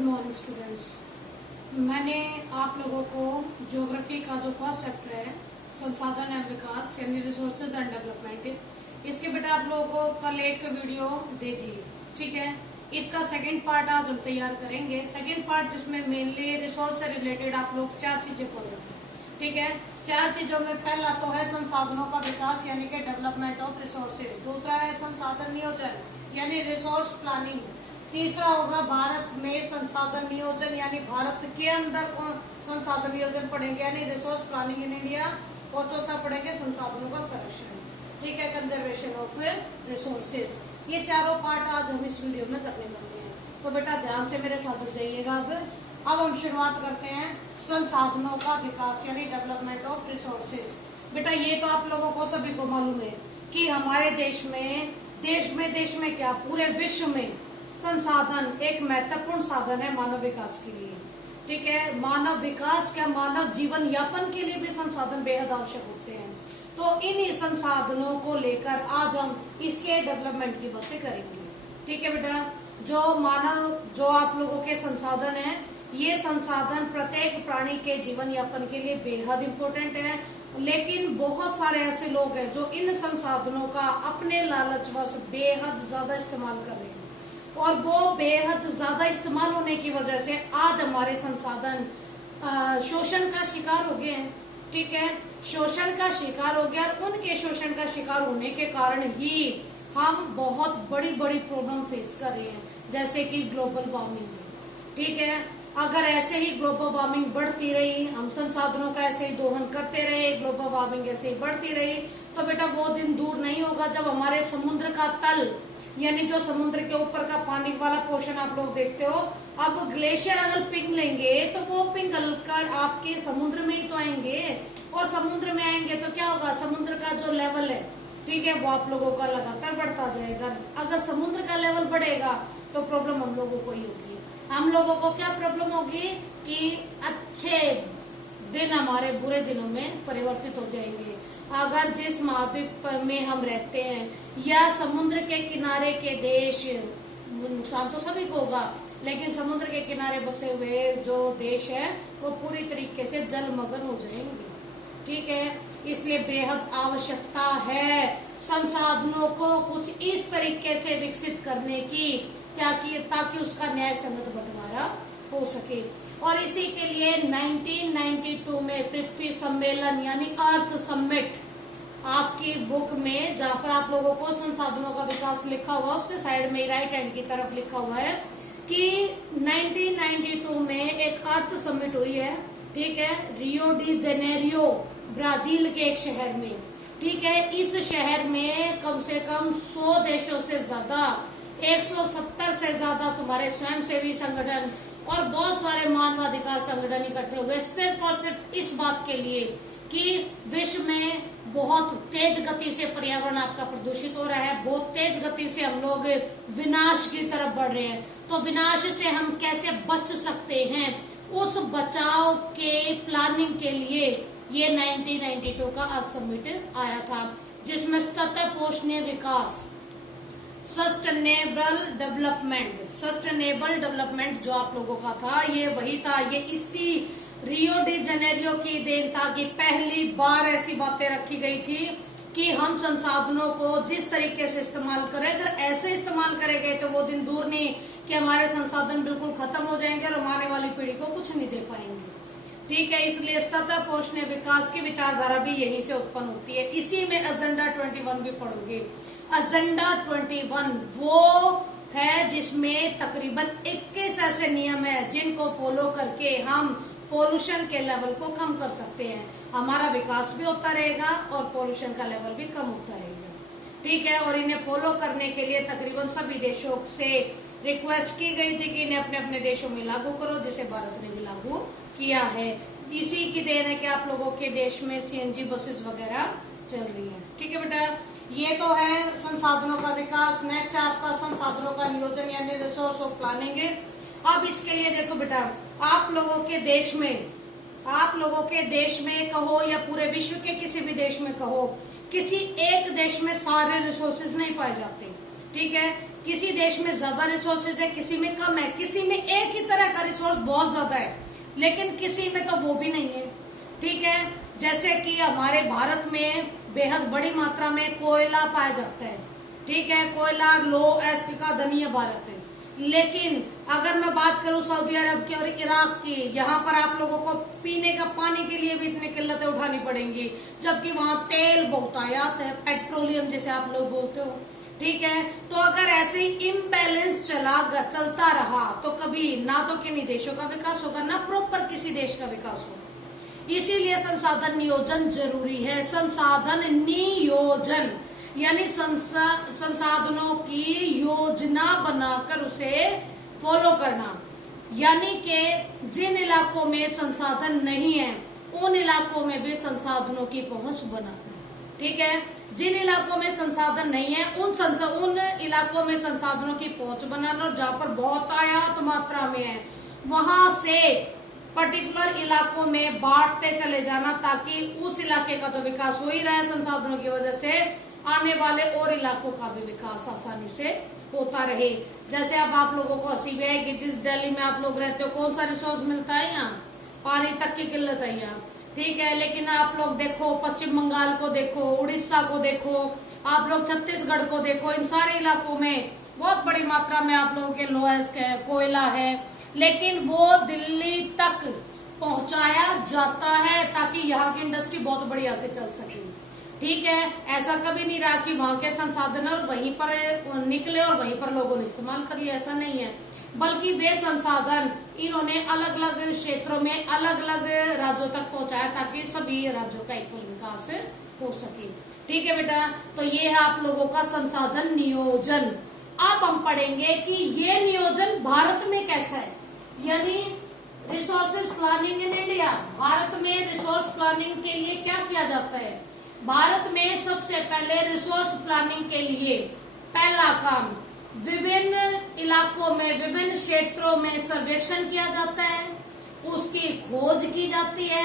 Morning students. मैंने आप लोगों को ज्योग्राफी का जो फर्स्ट चैप्टर है संसाधन एवं विकास यानी रिसोर्सेज एंड डेवलपमेंट, इसके बेटा आप लोगों को कल एक वीडियो दे दी, ठीक है। इसका सेकंड पार्ट आज हम तैयार करेंगे। सेकंड पार्ट जिसमें मेनली रिसोर्स से रिलेटेड आप लोग 4 चीजें पढ़ोगे, ठीक है। 4 चीजों में पहला तो है संसाधनों का विकास यानी कि डेवलपमेंट ऑफ रिसोर्सेज। दूसरा है संसाधन नियोजन यानी रिसोर्स प्लानिंग। तीसरा होगा भारत में संसाधन नियोजन यानी भारत के अंदर संसाधन नियोजन पढ़ेंगे यानी रिसोर्स प्लानिंग इन इंडिया। और चौथा पढ़ेंगे संसाधनों का संरक्षण, ठीक है, कंजर्वेशन ऑफ रिसोर्सेज। ये चारों पार्ट आज हम इस वीडियो में करने वाले हैं, तो बेटा ध्यान से मेरे साथ जुड़ जाइएगा। अब हम शुरुआत करते हैं संसाधनों का विकास यानी डेवलपमेंट ऑफ रिसोर्सेज। बेटा ये तो आप लोगों को सभी को मालूम है कि हमारे देश में क्या पूरे विश्व में संसाधन एक महत्वपूर्ण साधन है मानव विकास के लिए, ठीक है। मानव विकास क्या, मानव जीवन यापन के लिए भी संसाधन बेहद आवश्यक होते हैं। तो इन संसाधनों को लेकर आज हम इसके डेवलपमेंट की बातें करेंगे, ठीक है बेटा। जो आप लोगों के संसाधन है, ये संसाधन प्रत्येक प्राणी के जीवन यापन के लिए बेहद इम्पोर्टेंट है। लेकिन बहुत सारे ऐसे लोग हैं जो इन संसाधनों का अपने लालचवश बेहद ज्यादा इस्तेमाल कर रहे हैं, और वो बेहद ज्यादा इस्तेमाल होने की वजह से आज हमारे संसाधन शोषण का शिकार हो गए हैं, ठीक है। शोषण का शिकार हो गया, और उनके शोषण का शिकार होने के कारण ही हम बहुत बड़ी बड़ी प्रॉब्लम फेस कर रहे हैं, जैसे कि ग्लोबल वार्मिंग, ठीक है। अगर ऐसे ही ग्लोबल वार्मिंग बढ़ती रही, हम संसाधनों का ऐसे ही दोहन करते रहे, ग्लोबल वार्मिंग ऐसे ही बढ़ती रही, तो बेटा वो दिन दूर नहीं होगा जब हमारे समुद्र का तल यानी जो समुद्र के ऊपर का पानी वाला पोर्शन आप लोग देखते हो, अब ग्लेशियर अगर पिघल लेंगे तो वो पिघल कर आपके समुद्र में ही तो आएंगे, और समुद्र में आएंगे तो क्या होगा, समुद्र का जो लेवल है, ठीक है, वो आप लोगों का लगातार बढ़ता जाएगा। अगर समुद्र का लेवल बढ़ेगा तो प्रॉब्लम हम लोगों को ही होगी। हम लोगों को क्या प्रॉब्लम होगी कि अच्छे दिन हमारे बुरे दिनों में परिवर्तित हो जाएंगे। अगर जिस महाद्वीप में हम रहते हैं या समुद्र के किनारे के देश, नुकसान तो सभी को होगा, लेकिन समुद्र के किनारे बसे हुए जो देश है वो पूरी तरीके से जलमग्न हो जाएंगे, ठीक है। इसलिए बेहद आवश्यकता है संसाधनों को कुछ इस तरीके से विकसित करने की ताकि उसका न्याय संगत बंटवारा हो सके। और इसी के लिए 1992 में पृथ्वी सम्मेलन यानी अर्थ समिट, आपकी बुक में जहाँ पर आप लोगों को संसाधनों का विकास लिखा हुआ, उसके साइड में राइट हैंड की तरफ लिखा हुआ है कि 1992 में एक अर्थ समिट हुई है, ठीक है, रियो डी जेनेरियो ब्राजील के एक शहर में, ठीक है। इस शहर में कम से कम 100 देशों से ज्यादा, 170 से ज्यादा तुम्हारे स्वयंसेवी संगठन और बहुत सारे मानवाधिकार संगठन इकट्ठे हुए, सिर्फ और सिर्फ इस बात के लिए कि विश्व में बहुत तेज गति से पर्यावरण आपका प्रदूषित हो रहा है, बहुत तेज गति से हम लोग विनाश की तरफ बढ़ रहे हैं। तो विनाश से हम कैसे बच सकते हैं, उस बचाव के प्लानिंग के लिए ये 1992 का अर्थ समिट आया था, जिसमें सतत पोषणीय विकास, सस्टेनेबल डेवलपमेंट जो आप लोगों का था, ये वही था। ये इसी रियो डी जेनेरियो की देन था कि पहली बार ऐसी बातें रखी गई थी कि हम संसाधनों को जिस तरीके से इस्तेमाल करें, अगर ऐसे इस्तेमाल करेंगे तो वो दिन दूर नहीं कि हमारे संसाधन बिल्कुल खत्म हो जाएंगे और हम आने वाली पीढ़ी को कुछ नहीं दे पाएंगे, ठीक है। इसलिए सतत पोषणीय विकास की विचारधारा भी यहीं से उत्पन्न होती है। इसी में एजेंडा 21 भी पढ़ोगे। एजेंडा 21 वो है जिसमें तकरीबन 21 ऐसे नियम है जिनको फॉलो करके हम पोल्यूशन के लेवल को कम कर सकते हैं। हमारा विकास भी होता रहेगा और पोल्यूशन का लेवल भी कम होता रहेगा, ठीक है। और इन्हें फॉलो करने के लिए तकरीबन सभी देशों से रिक्वेस्ट की गई थी कि इन्हें अपने अपने देशों में लागू करो, जिसे भारत ने भी लागू किया है। इसी की देन है कि आप लोगों के देश में सीएनजी बसेस वगैरह चल रही है, ठीक है बेटा। ये तो है संसाधनों का विकास। नेक्स्ट है आपका संसाधनों का नियोजन यानी रिसोर्स ऑफ प्लानिंग। अब इसके लिए देखो बेटा, आप लोगों के देश में कहो या पूरे विश्व के किसी भी देश में कहो, किसी एक देश में सारे रिसोर्सेज नहीं पाए जाते, ठीक है। किसी देश में ज्यादा रिसोर्सेज है, किसी में कम है, किसी में एक ही तरह का रिसोर्स बहुत ज्यादा है, लेकिन किसी में तो वो भी नहीं है। ठीक है, जैसे कि हमारे भारत में बेहद बड़ी मात्रा में कोयला पाया जाता है। ठीक है, कोयला लो एस्क का धनी है भारत है। लेकिन अगर मैं बात करूं सऊदी अरब की और इराक की, यहाँ पर आप लोगों को पीने का पानी के लिए भी इतनी किल्लतें उठानी पड़ेंगी, जबकि वहां तेल बहुत आयात है, पेट्रोलियम जिसे आप लोग बोलते हो। ठीक है, तो अगर ऐसे ही इम्बैलेंस चलता रहा तो कभी ना तो किन्हीं देशों का विकास होगा, ना प्रॉपर किसी देश का विकास होगा। इसीलिए संसाधन नियोजन जरूरी है। संसाधन नियोजन यानी संसाधनों की योजना बनाकर उसे फॉलो करना, यानी कि जिन इलाकों में संसाधन नहीं है उन इलाकों में भी संसाधनों की पहुंच बनाना। ठीक है, जिन इलाकों में संसाधन नहीं है उन इलाकों में संसाधनों की पहुंच बनाना, और जहां पर बहुत आयात मात्रा में है वहां से पर्टिकुलर इलाकों में बांटते चले जाना, ताकि उस इलाके का तो विकास हो ही रहा है संसाधनों की वजह से, आने वाले और इलाकों का भी विकास आसानी से होता रहे। जैसे अब आप लोगों को हंसी भी आएगी, जिस दिल्ली में आप लोग रहते हो कौन सा रिसोर्स मिलता है, यहाँ पानी तक की किल्लत है यहाँ। ठीक है, लेकिन आप लोग देखो पश्चिम बंगाल को देखो, उड़ीसा को देखो, आप लोग छत्तीसगढ़ को देखो, इन सारे इलाकों में बहुत बड़ी मात्रा में आप लोगों के लोएस्ट है, कोयला है, लेकिन वो दिल्ली तक पहुंचाया जाता है ताकि यहाँ की इंडस्ट्री बहुत बढ़िया से चल सके। ठीक है, ऐसा कभी नहीं रहा कि वहां के संसाधन और वहीं पर निकले और वहीं पर लोगों ने इस्तेमाल कर लिया, ऐसा नहीं है, बल्कि वे संसाधन इन्होंने अलग अलग क्षेत्रों में अलग अलग राज्यों तक पहुंचाया ताकि सभी राज्यों का इक्वल विकास हो सके। ठीक है बेटा, तो ये है आप लोगों का संसाधन नियोजन। अब हम पढ़ेंगे कि ये नियोजन भारत में कैसा है, यानी resources planning in India. Bharat में रिसोर्स प्लानिंग के लिए क्या किया जाता है? भारत में सबसे पहले रिसोर्स प्लानिंग के लिए पहला काम विभिन्न इलाकों में, विभिन्न क्षेत्रों में सर्वेक्षण किया जाता है, उसकी खोज की जाती है,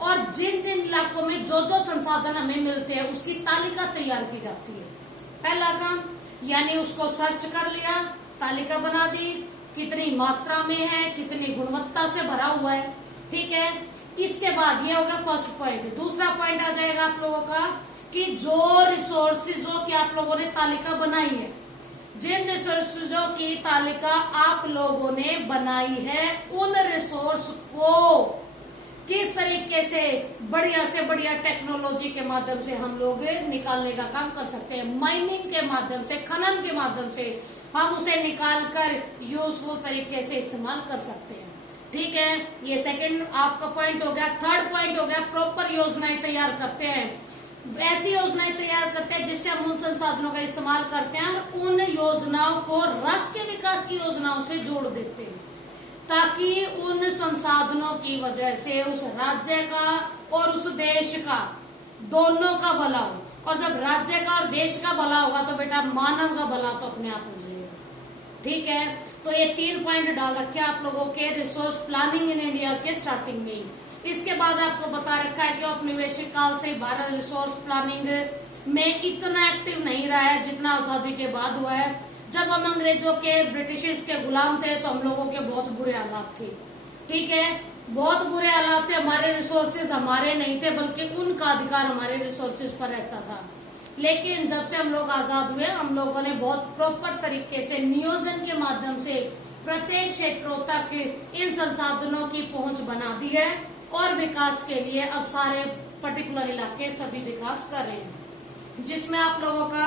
और जिन जिन इलाकों में जो जो संसाधन हमें मिलते हैं उसकी तालिका तैयार की जाती है। पहला काम, यानी उसको सर्च कर लिया, तालिका बना दी, कितनी मात्रा में है, कितनी गुणवत्ता से भरा हुआ है। ठीक है, इसके बाद ये होगा फर्स्ट पॉइंट। दूसरा पॉइंट आ जाएगा आप लोगों का कि जो रिसोर्सेजों की आप लोगों ने तालिका बनाई है, जिन रिसोर्सेजों की तालिका आप लोगों ने बनाई है, उन रिसोर्स को किस तरीके से बढ़िया टेक्नोलॉजी के माध्यम से हम लोग निकालने का काम कर सकते हैं। माइनिंग के माध्यम से, खनन के माध्यम से हम उसे निकाल कर यूजफुल तरीके से इस्तेमाल कर सकते हैं। ठीक है, ये सेकंड आपका पॉइंट हो गया। थर्ड पॉइंट हो गया प्रॉपर योजनाएं तैयार करते हैं। ऐसी योजनाएं तैयार करते हैं जिससे हम उन संसाधनों का इस्तेमाल करते हैं और उन योजनाओं को राष्ट्रीय विकास की योजनाओं से जोड़ देते हैं, ताकि उन संसाधनों की वजह से उस राज्य का और उस देश का दोनों का भला हो। और जब राज्य का और देश का भला होगा तो बेटा मानव का भला तो अपने आप हो जाएगा। ठीक है, तो ये 3 पॉइंट डाल रखे आप लोगों के रिसोर्स प्लानिंग इन इंडिया के स्टार्टिंग में ही। इसके बाद आपको बता रखा है कि औपनिवेशिक काल से भारत रिसोर्स प्लानिंग में इतना एक्टिव नहीं रहा है जितना आजादी के बाद हुआ है। जब हम अंग्रेजों के, ब्रिटिशर्स के गुलाम थे तो हम लोगों के बहुत बुरे हालात थे। ठीक है, बहुत बुरे हालात थे, हमारे रिसोर्सेज हमारे नहीं थे, बल्कि उनका अधिकार हमारे रिसोर्सेज पर रहता था। लेकिन जब से हम लोग आजाद हुए, हम लोगों ने बहुत प्रॉपर तरीके से नियोजन के माध्यम से प्रत्येक क्षेत्रों तक इन संसाधनों की पहुंच बना दी है, और विकास के लिए अब सारे पर्टिकुलर इलाके सभी विकास कर रहे हैं, जिसमें आप लोगों का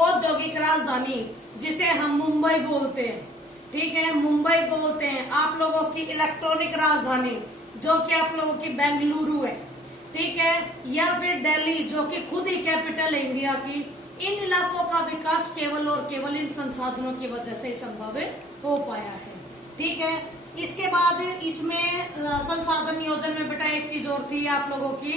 औद्योगिक राजधानी जिसे हम मुंबई बोलते हैं। ठीक है, मुंबई बोलते हैं। आप लोगों की इलेक्ट्रॉनिक राजधानी जो कि आप लोगों की बेंगलुरु है। ठीक है, या फिर दिल्ली जो कि खुद ही कैपिटल है इंडिया की। इन इलाकों का विकास केवल और केवल इन संसाधनों की वजह से संभव हो पाया है। ठीक है, इसके बाद इसमें संसाधन नियोजन में बेटा एक चीज और थी आप लोगों की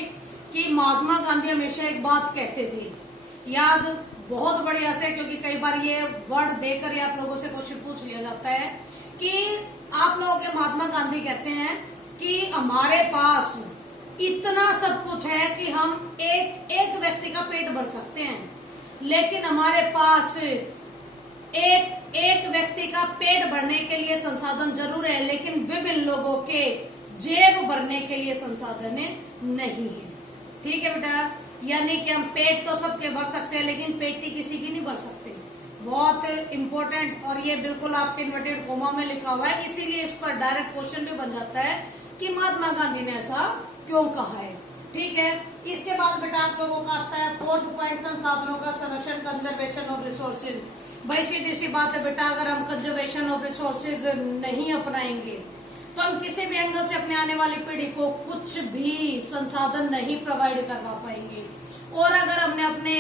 कि महात्मा गांधी हमेशा एक बात कहते थे, याद बहुत बढ़िया से, क्योंकि कई बार ये वर्ड देकर ही आप लोगों से क्वेश्चन पूछ लिया जाता है कि आप लोगों के महात्मा गांधी कहते हैं कि हमारे पास इतना सब कुछ है कि हम एक व्यक्ति का पेट भर सकते हैं, लेकिन हमारे पास एक व्यक्ति का पेट भरने के लिए संसाधन जरूर है, लेकिन विभिन्न लोगों के जेब भरने के लिए संसाधन नहीं है। ठीक है बेटा, यानी कि हम पेट तो सबके भर सकते हैं, लेकिन पेटी किसी की नहीं भर सकते। बहुत इंपॉर्टेंट, और ये बिल्कुल आपके इन्वर्टेड कोमा में लिखा हुआ है, इसीलिए इस पर डायरेक्ट क्वेश्चन भी बन जाता है कि महात्मा गांधी ने ऐसा क्यों कहा है। ठीक है, इसके बाद बेटा आप लोगों का आता है 4th पॉइंट, संसाधनों का संरक्षण, कंजर्वेशन ऑफ रिसोर्सेज। भाई सीधी सी बात है बेटा, अगर हम कंजर्वेशन ऑफ रिसोर्सेज नहीं अपनाएंगे तो हम किसी भी एंगल से अपने आने वाली पीढ़ी को कुछ भी संसाधन नहीं प्रोवाइड करवा पाएंगे। और अगर हमने अपने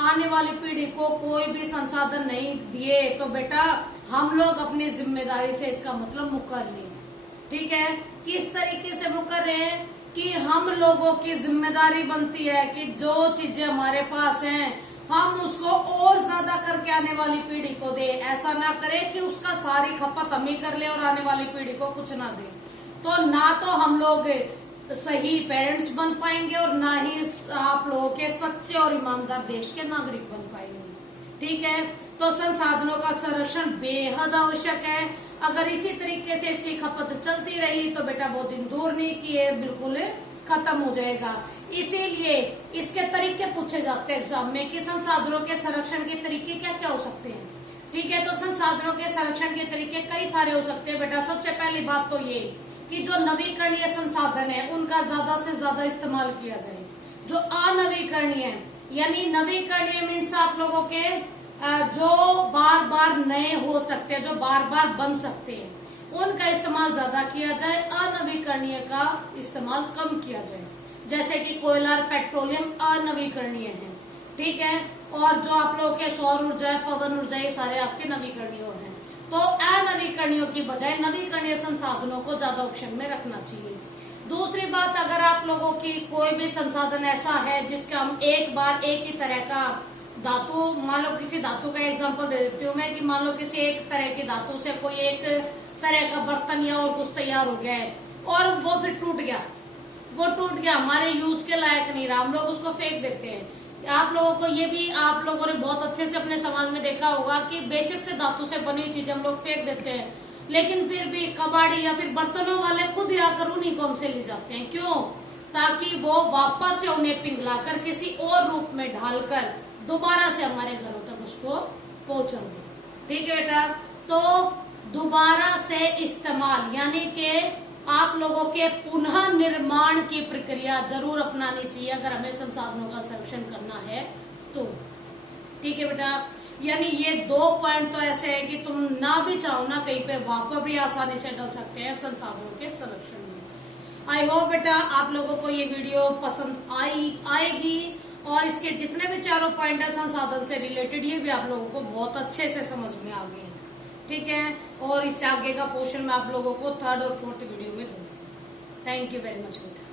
आने वाली पीढ़ी को कोई भी संसाधन नहीं दिए तो बेटा हम लोग अपनी जिम्मेदारी से इसका मतलब मुकर रहे हैं। ठीक है, किस तरीके से मुकर रहे हैं कि हम लोगों की जिम्मेदारी बनती है कि जो चीजें हमारे पास हैं हम उसको और ज्यादा करके आने वाली पीढ़ी को दे। ऐसा ना करे कि उसका सारी खपत हम ही कर ले और आने वाली पीढ़ी को कुछ ना दे। तो ना तो हम लोग सही पेरेंट्स बन पाएंगे और ना ही आप लोगों के सच्चे और ईमानदार देश के नागरिक बन पाएंगे। ठीक है, तो संसाधनों का संरक्षण बेहद आवश्यक है। अगर इसी तरीके से इसकी खपत चलती रही तो बेटा वो दिन दूर नहीं कि ये बिल्कुल खत्म हो जाएगा। इसीलिए इसके तरीके पूछे जाते हैं एग्जाम में कि संसाधनों के संरक्षण के तरीके क्या क्या हो सकते हैं। ठीक है, तो संसाधनों के संरक्षण के तरीके कई सारे हो सकते हैं बेटा। सबसे पहली बात तो ये कि जो नवीकरणीय संसाधन है उनका ज्यादा से ज्यादा इस्तेमाल किया जाए। जो अनवीकरणीय यानी नवीकरणीय मीन्स आप लोगों के जो बार बार नए हो सकते हैं, जो बार बार बन सकते हैं, उनका इस्तेमाल ज्यादा किया जाए, अनवीकरणीय का इस्तेमाल कम किया जाए। जैसे कि कोयला, पेट्रोलियम अनवीकरणीय है। ठीक है, और जो आप लोगों के सौर ऊर्जा है, पवन ऊर्जा, ये सारे आपके नवीकरणीय हैं। तो अनवीकरणीय की बजाय नवीकरणीय संसाधनों को ज्यादा ऑप्शन में रखना चाहिए। दूसरी बात, अगर आप लोगों की कोई भी संसाधन ऐसा है जिसका हम एक बार एक ही तरह का धातु, मान लो किसी धातु का एग्जांपल दे देती हूँ मैं कि मान लो किसी एक तरह की धातु से कोई एक तरह का बर्तन या और कुछ तैयार हो गया है और वो फिर टूट गया, हमारे यूज के लायक नहीं रहा, हम लोग उसको फेंक देते हैं। आप लोगों को ये भी, आप लोगों ने बहुत अच्छे से अपने समाज में देखा होगा कि बेशक से धातु से बनी हुई चीजें हम लोग फेंक देते हैं, लेकिन फिर भी कबाड़ी या फिर बर्तनों वाले खुद ही आकर उन्हीं को हमसे ले जाते हैं। क्यों? ताकि वो वापस से उन्हें पिघलाकर किसी और रूप में ढालकर दोबारा से हमारे घरों तक उसको पहुंचा दे। ठीक है बेटा, तो दोबारा से इस्तेमाल यानी कि आप लोगों के पुनः निर्माण की प्रक्रिया जरूर अपनानी चाहिए अगर हमें संसाधनों का संरक्षण करना है तो। ठीक है बेटा, यानी ये 2 पॉइंट तो ऐसे है कि तुम ना भी चाहो ना कहीं पे वहां पर भी आसानी से डल सकते हैं संसाधनों के संरक्षण में। आई होप बेटा आप लोगों को ये वीडियो पसंद आएगी और इसके जितने भी 4 पॉइंट है संसाधन से रिलेटेड, ये भी आप लोगों को बहुत अच्छे से समझ में आ गए हैं। ठीक है, और इससे आगे का पोर्शन में आप लोगों को 3rd और 4th वीडियो में दूंगी। थैंक यू वेरी मच बेटा।